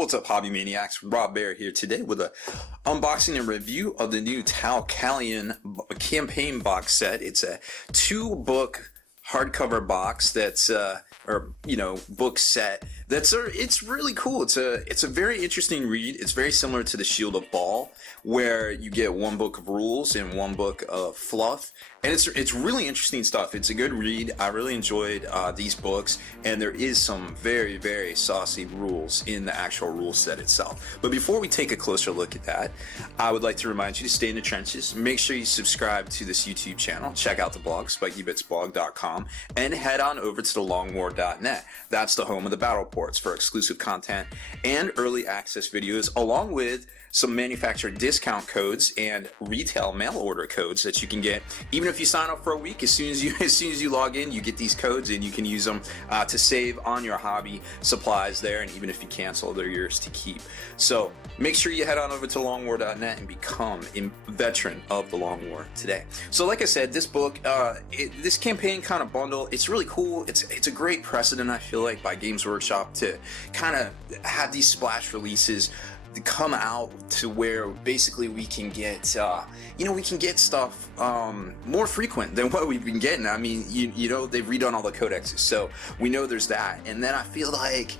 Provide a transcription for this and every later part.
What's up, Hobby Maniacs? Rob Bear here today with a unboxing and review of the new Kauyon campaign box set. It's a 2-book hardcover box that's book set that's it's really cool. It's a very interesting read. It's very similar to the Shield of Ball, where you get 1 book of rules and 1 book of fluff, and it's really interesting stuff. It's a good read. I really enjoyed these books, and there is some very saucy rules in the actual rule set itself. But before we take a closer look at that, I would like to remind you to stay in the trenches. Make sure you subscribe to this YouTube channel, check out the blog, spikybitsblog.com, and head on over to thelongwar.net. That's the home of the battle reports for exclusive content and early access videos, along with some manufacturer discount codes and retail mail order codes that you can get even if you sign up for a week. As soon as you log in, you get these codes and you can use them to save on your hobby supplies there, and even if you cancel, they're yours to keep. So make sure you head on over to longwar.net and become a veteran of the Long War today. So like I said, this book, this campaign kind of bundle, it's really cool. It's a great precedent, I feel like, by Games Workshop to kind of have these splash releases to come out to where basically we can get we can get stuff more frequent than what we've been getting. I mean, you know, they've redone all the codexes, so we know there's that. And then I feel like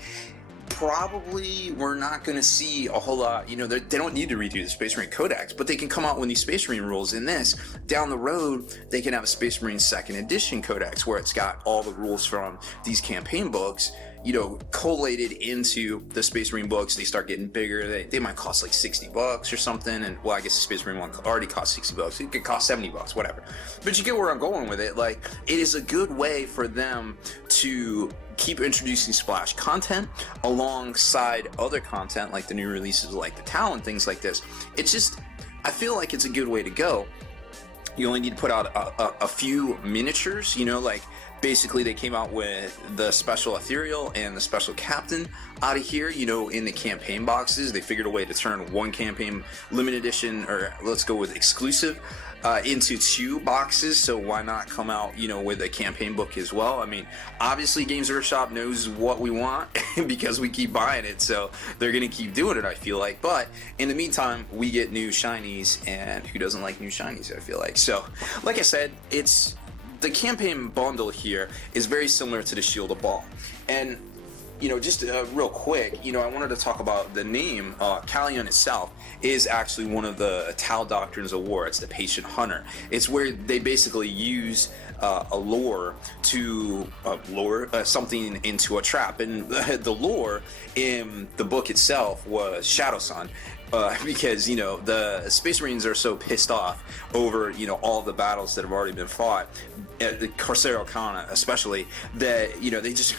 probably we're not going to see a whole lot. You know, they don't need to redo the Space Marine Codex, but they can come out with these Space Marine rules in this. Down the road, they can have a Space Marine 2nd Edition Codex where it's got all the rules from these campaign books, you know, collated into the Space Marine books. They start getting bigger. They might cost like $60 or something, and well, I guess the Space Marine one already costs $60. It could cost $70, whatever. But you get where I'm going with it. Like, it is a good way for them to keep introducing splash content alongside other content like the new releases like the Tau and things like this. It's just, I feel like it's a good way to go. You only need to put out a few miniatures, you know, like basically they came out with the special ethereal and the special captain out of here, you know, in the campaign boxes. They figured a way to turn 1 campaign limited edition, or let's go with exclusive, into 2 boxes. So why not come out, you know, with a campaign book as well? I mean, obviously Games Workshop knows what we want because we keep buying it, so they're gonna keep doing it, I feel like. But in the meantime, we get new shinies, and who doesn't like new shinies, I feel like. So like I said, it's the campaign bundle here is very similar to the Shield of Ball. And you know, just real quick, you know, I wanted to talk about the name. Kauyon itself is actually one of the Tau Doctrines of War. It's the Patient Hunter. It's where they basically use a lure to lure something into a trap. And the lure in the book itself was Shadow Sun. Because, you know, the Space Marines are so pissed off over, you know, all the battles that have already been fought, the Corsair Arcana especially, that, you know, they just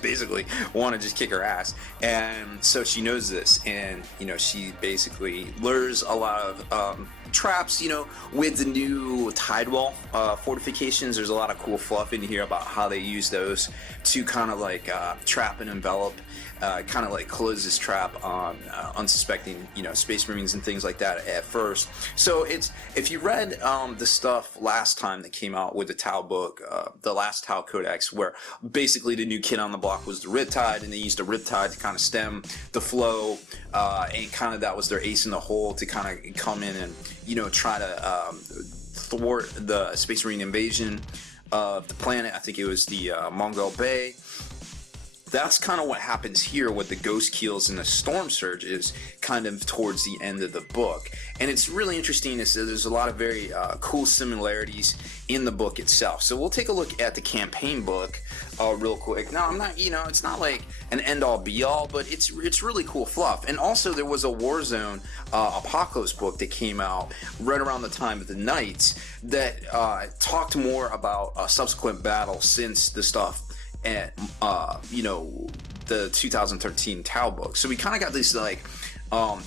basically want to just kick her ass. And so she knows this, and, you know, she basically lures a lot of traps, you know, with the new Tidewall fortifications. There's a lot of cool fluff in here about how they use those to kind of like trap and envelop, kind of like close this trap on unsuspecting, you know, Space Marines and things like that at first. So it's, if you read the stuff last time that came out with the Tau book, the last Tau Codex, where basically the new kid on the block was the Riptide, and they used the Riptide to kind of stem the flow, and kind of that was their ace in the hole to kind of come in and, you know, try to thwart the Space Marine invasion of the planet. I think it was the Mongol Bay. That's kind of what happens here with the Ghost Keels and the Storm Surges kind of towards the end of the book. And it's really interesting is that there's a lot of very cool similarities in the book itself. So we'll take a look at the campaign book real quick. Now, I'm not, you know, it's not like an end-all be-all, but it's really cool fluff. And also there was a Warzone Apocalypse book that came out right around the time of the Knights that talked more about subsequent battles since the stuff at you know, the 2013 Tau book. So we kind of got this like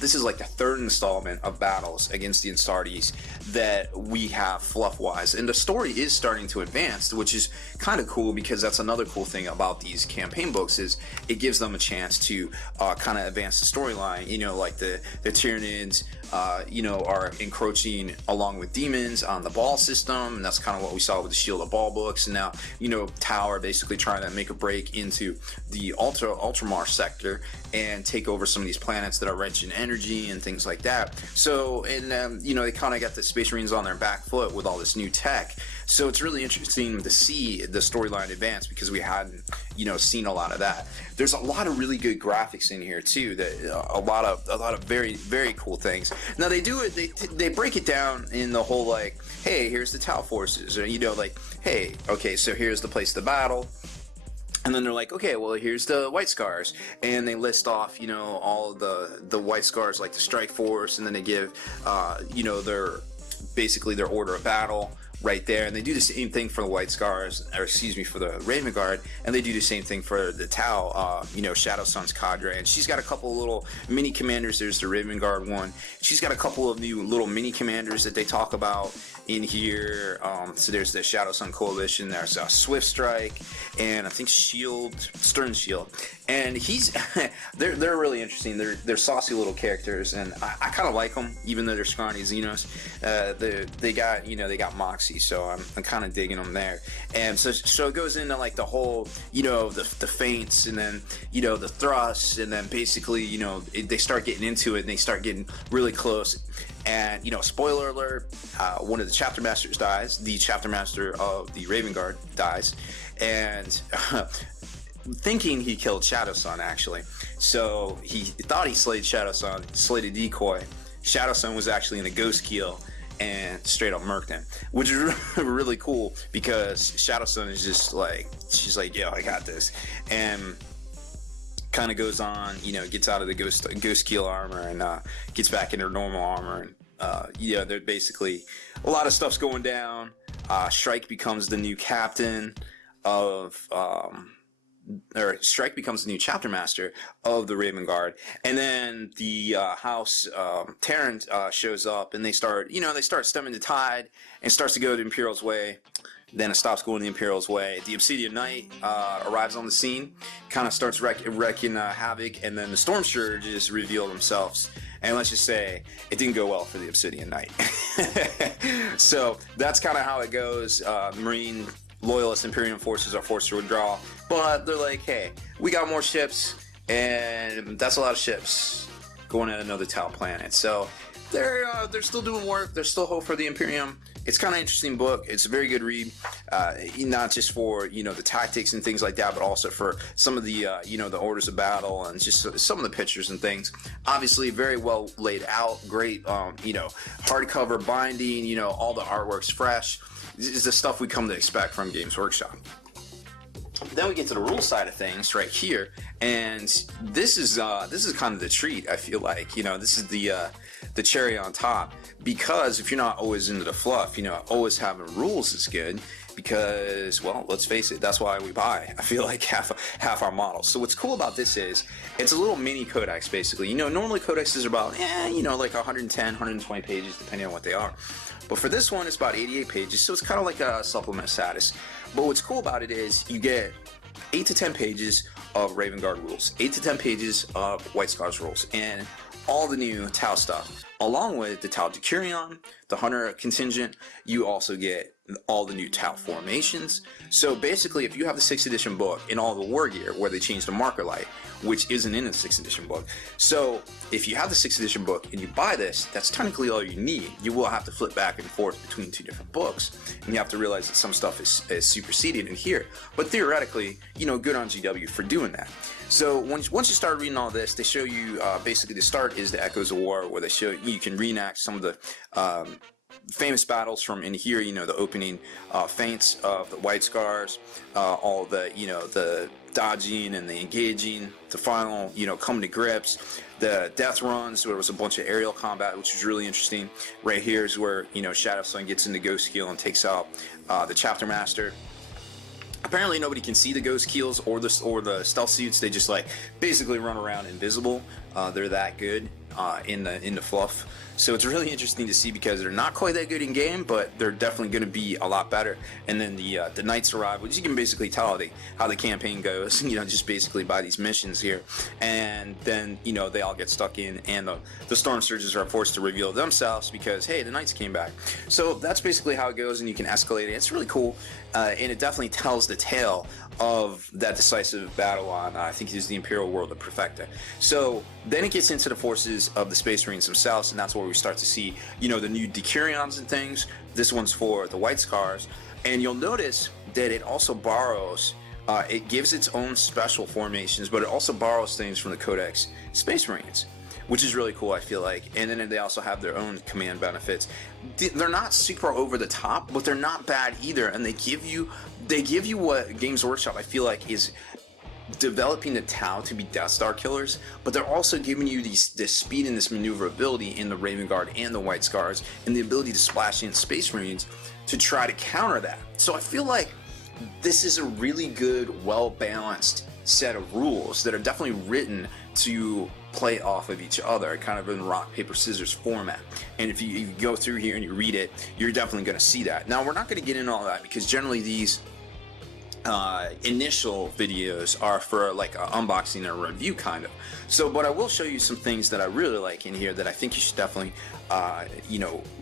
this is like the 3rd installment of battles against the Astartes that we have fluff wise, and the story is starting to advance, which is kind of cool, because that's another cool thing about these campaign books is it gives them a chance to kind of advance the storyline. You know, like the Tyranids are encroaching along with demons on the Ball system, and that's kind of what we saw with the Shield of Ball books. And now, Tau are basically trying to make a break into the Ultramar sector and take over some of these planets that are rich in energy and things like that. So, and they kind of got the Space Marines on their back foot with all this new tech. So it's really interesting to see the storyline advance, because we hadn't, seen a lot of that. There's a lot of really good graphics in here too. That a lot of very, very cool things. Now they do it. They break it down in the whole like, hey, here's the Tau forces, or hey, okay, so here's the place of the battle. And then they're like, okay, well, here's the White Scars, and they list off, all of the White Scars, like the Strike Force, and then they give, their order of battle right there. And they do the same thing for the White Scars, or for the Raven Guard, and they do the same thing for the Tau, Shadow Sun's cadre. And she's got a couple of little mini commanders. There's the Raven Guard one. She's got a couple of new little mini commanders that they talk about in here. So there's the Shadow Sun Coalition, there's Swift Strike, and I think Stern Shield. And they're really interesting. They're saucy little characters, and I kind of like them, even though they're scrawny Xenos. They got Moxie, so I'm kind of digging them there. And so it goes into like the whole, the feints, and then the thrusts, and then basically they start getting into it, and they start getting really close. And spoiler alert, one of the chapter masters dies. The chapter master of the Raven Guard dies, and thinking he killed Shadow Sun, actually. So he thought he slayed Shadow Sun, slayed a decoy. Shadow Sun was actually in a ghost keel and straight up murked him, which is really cool, because Shadow Sun is just like, she's like, yo, I got this. And kind of goes on, gets out of the ghost keel armor and gets back into her normal armor. And they're basically, a lot of stuff's going down. Strike becomes the new captain of Strike becomes the new chapter master of the Raven Guard, and then the House Terran shows up, and they start stemming the tide, and starts to go the Imperial's way. Then it stops going the Imperial's way. The Obsidian Knight arrives on the scene, kind of starts wrecking havoc, and then the Storm Scourges reveal themselves. And let's just say it didn't go well for the Obsidian Knight. So that's kind of how it goes. Marine Loyalist Imperium forces are forced to withdraw, but they're like, hey, we got more ships, and that's a lot of ships going at another Tau planet. So they're still doing work. There's still hope for the Imperium. It's kind of interesting book. It's a very good read, not just for the tactics and things like that, but also for some of the the orders of battle and just some of the pictures and things. Obviously, very well laid out. Great, hardcover binding. All the artwork's fresh. This is the stuff we come to expect from Games Workshop. Then we get to the rule side of things right here, and this is kind of the treat. I feel like this is the cherry on top, because if you're not always into the fluff, always having rules is good, because, well, let's face it, that's why we buy, I feel like, half our models. So what's cool about this is it's a little mini codex, basically. Normally codexes are about like 110, 120 pages, depending on what they are. But for this one, it's about 88 pages, so it's kind of like a supplement status. But what's cool about it is you get 8 to 10 pages of Raven Guard rules, 8 to 10 pages of White Scars rules, and all the new Tau stuff. Along with the Tau Decurion, the Hunter contingent, you also get all the new Tau formations. So basically, if you have the 6th edition book and all the war gear, where they changed the marker light, which isn't in the 6th edition book. So if you have the 6th edition book and you buy this, that's technically all you need. You will have to flip back and forth between 2 different books, and you have to realize that some stuff is superseded in here. But theoretically, good on GW for doing that. So once you start reading all this, they show you basically the start is the Echoes of War, where they show you can reenact some of the famous battles from in here. The opening feints of the White Scars, all the the dodging and the engaging, the final coming to grips, the death runs where there was a bunch of aerial combat, which was really interesting. Right here is where Shadow Sun gets into Ghost Keel and takes out the Chapter Master. Apparently nobody can see the ghost keels or the stealth suits. They just basically run around invisible. They're that good. in the fluff. So it's really interesting to see because they're not quite that good in game, but they're definitely going to be a lot better. And then the knights arrive, which you can basically tell how the campaign goes, just basically by these missions here. And then they all get stuck in, and the storm surges are forced to reveal themselves because hey, the knights came back. So that's basically how it goes, and you can escalate it. It's really cool, and it definitely tells the tale of that decisive battle on I think it is the Imperial world of Perfecta. So then it gets into the forces of the Space Marines themselves, and that's where we start to see the new Decurions and things. This one's for the White Scars, and you'll notice that it also borrows it gives its own special formations, but it also borrows things from the Codex Space Marines, which is really cool, I feel like. And then they also have their own command benefits. They're not super over the top, but they're not bad either, and they give you what Games Workshop, I feel like, is developing the Tau to be Death Star killers, but they're also giving you this speed and this maneuverability in the Raven Guard and the White Scars, and the ability to splash in Space Marines to try to counter that. So I feel like this is a really good, well-balanced set of rules that are definitely written to play off of each other, kind of in rock, paper, scissors format. And if you go through here and you read it, you're definitely going to see that. Now, we're not going to get into all that because generally these initial videos are for like an unboxing or review kind of. So, but I will show you some things that I really like in here that I think you should definitely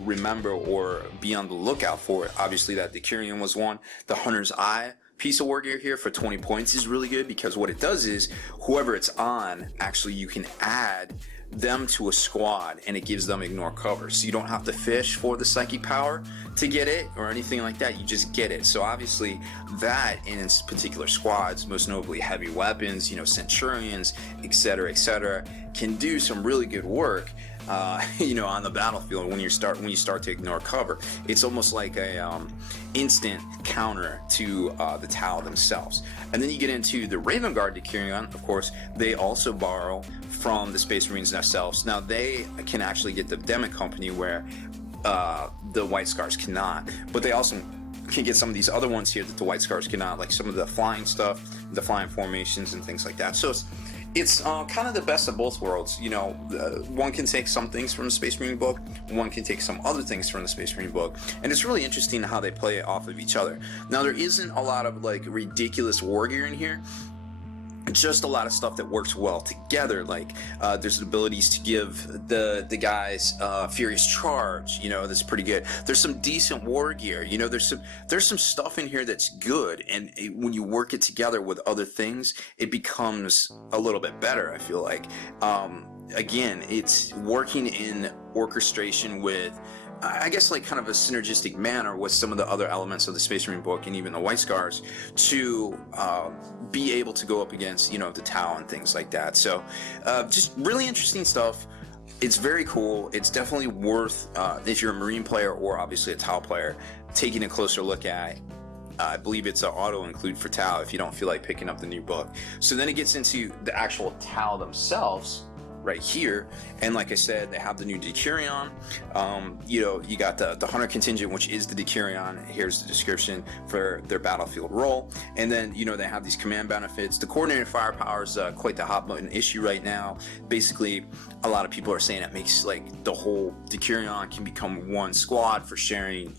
remember or be on the lookout for. Obviously that Decurion was one. The Hunter's Eye piece of war gear here for 20 points is really good because what it does is whoever it's on, actually you can add them to a squad and it gives them ignore cover, so you don't have to fish for the psychic power to get it or anything like that. You just get it. So obviously that in its particular squads, most notably heavy weapons, centurions, etc., can do some really good work on the battlefield when you start to ignore cover. It's almost like a instant counter to the Tau themselves. And then you get into the Raven Guard Decurion. Of course, they also borrow from the Space Marines themselves. Now they can actually get the Demic Company where the White Scars cannot, but they also can get some of these other ones here that the White Scars cannot, like some of the flying stuff, the flying formations and things like that. So it's kind of the best of both worlds. One can take some things from the Space Marine book, one can take some other things from the Space Marine book, and it's really interesting how they play off of each other. Now, there isn't a lot of like ridiculous war gear in here, just a lot of stuff that works well together. Like there's abilities to give the guys furious charge, that's pretty good. There's some decent war gear, there's some stuff in here that's good, and when you work it together with other things, it becomes a little bit better, I feel like. Again, it's working in orchestration with, I guess, like kind of a synergistic manner with some of the other elements of the Space Marine book and even the White Scars to be able to go up against, the Tau and things like that. So just really interesting stuff. It's very cool. It's definitely worth, if you're a Marine player or obviously a Tau player, taking a closer look at. I believe it's an auto include for Tau if you don't feel like picking up the new book. So then it gets into the actual Tau themselves right here, and like I said, they have the new Decurion. You got the Hunter contingent, which is the Decurion. Here's the description for their battlefield role, and then they have these command benefits. The coordinated firepower is quite the hot button issue right now. Basically, a lot of people are saying it makes like the whole Decurion can become one squad for sharing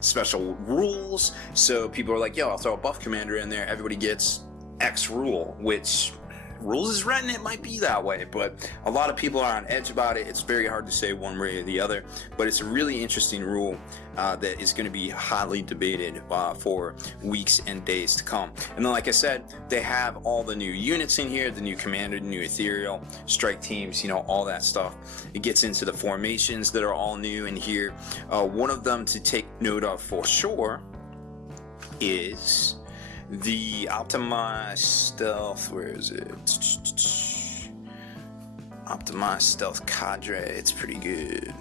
special rules. So people are like, yo, I'll throw a buff commander in there, everybody gets X rule, which rules is written, it might be that way, but a lot of people are on edge about it. It's very hard to say one way or the other, but it's a really interesting rule that is going to be hotly debated for weeks and days to come. And then, like I said, they have all the new units in here, the new commander, the new ethereal strike teams, all that stuff. It gets into the formations that are all new in here. One of them to take note of for sure is the optimized stealth. Where is it? Optimized stealth cadre. It's pretty good.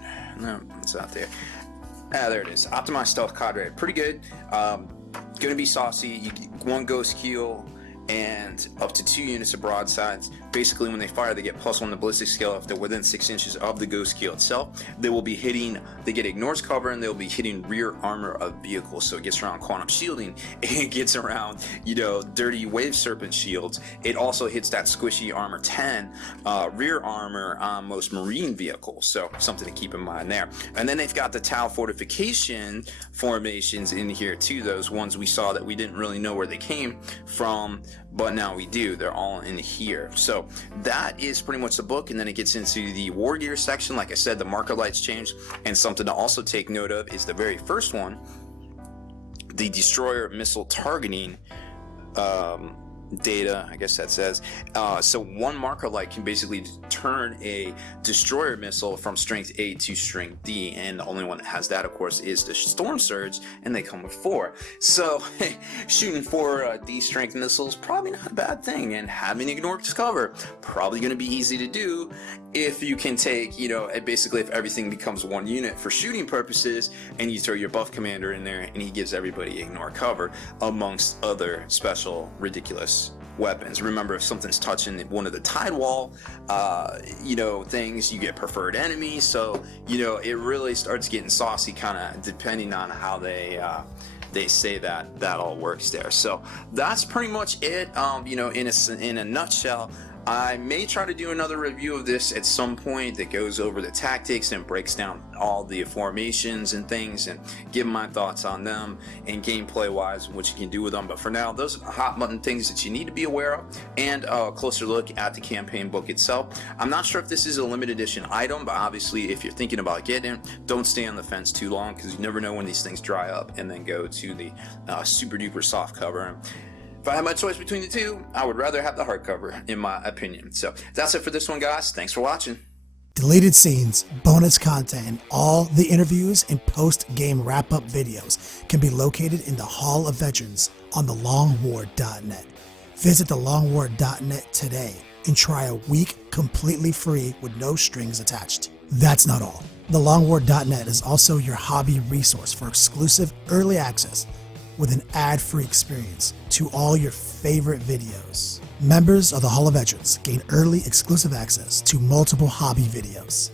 No, it's not there. There it is. Optimized stealth cadre. Pretty good. Gonna be saucy. You get one ghost kill and up to 2 units of broadsides. Basically, when they fire, they get +1 the ballistic scale if they're within 6 inches of the ghost keel itself. They will be hitting, they get ignores cover, and they'll be hitting rear armor of vehicles. So it gets around quantum shielding, it gets around, you know, dirty wave serpent shields. It also hits that squishy armor 10 rear armor on most marine vehicles. So something to keep in mind there. And then they've got the Tau fortification formations in here too. Those ones we saw that we didn't really know where they came from, but now we do. They're all in here. So that is pretty much the book, and then it gets into the war gear section. Like I said, the marker lights changed, and something to also take note of is the very first one, the destroyer missile targeting data, I guess that says. So one marker light can basically turn a destroyer missile from strength A to strength D, and the only one that has that, of course, is the Storm Surge, and they come with 4. So shooting 4 D strength missiles, probably not a bad thing, and having ignores cover, probably going to be easy to do if you can take, you know, basically if everything becomes 1 unit for shooting purposes, and you throw your buff commander in there and he gives everybody ignore cover, amongst other special ridiculous weapons. Remember, if something's touching one of the tide wall you know, things, you get preferred enemies. So, you know, it really starts getting saucy, kind of depending on how they say that all works there. So that's pretty much it. You know, in a nutshell, I may try to do another review of this at some point that goes over the tactics and breaks down all the formations and things and give my thoughts on them and gameplay wise what you can do with them. But for now, those are the hot button things that you need to be aware of, and a closer look at the campaign book itself. I'm not sure if this is a limited edition item, but obviously if you're thinking about getting it, don't stay on the fence too long, because you never know when these things dry up and then go to the super duper soft cover. If I had my choice between the two, I would rather have the hardcover, in my opinion. So that's it for this one, guys. Thanks for watching. Deleted scenes, bonus content, and all the interviews and post-game wrap-up videos can be located in the Hall of Veterans on thelongwar.net. Visit thelongwar.net today and try a week completely free with no strings attached. That's not all. Thelongwar.net is also your hobby resource for exclusive early access with an ad-free experience to all your favorite videos. Members of the Hall of Veterans gain early exclusive access to multiple hobby videos.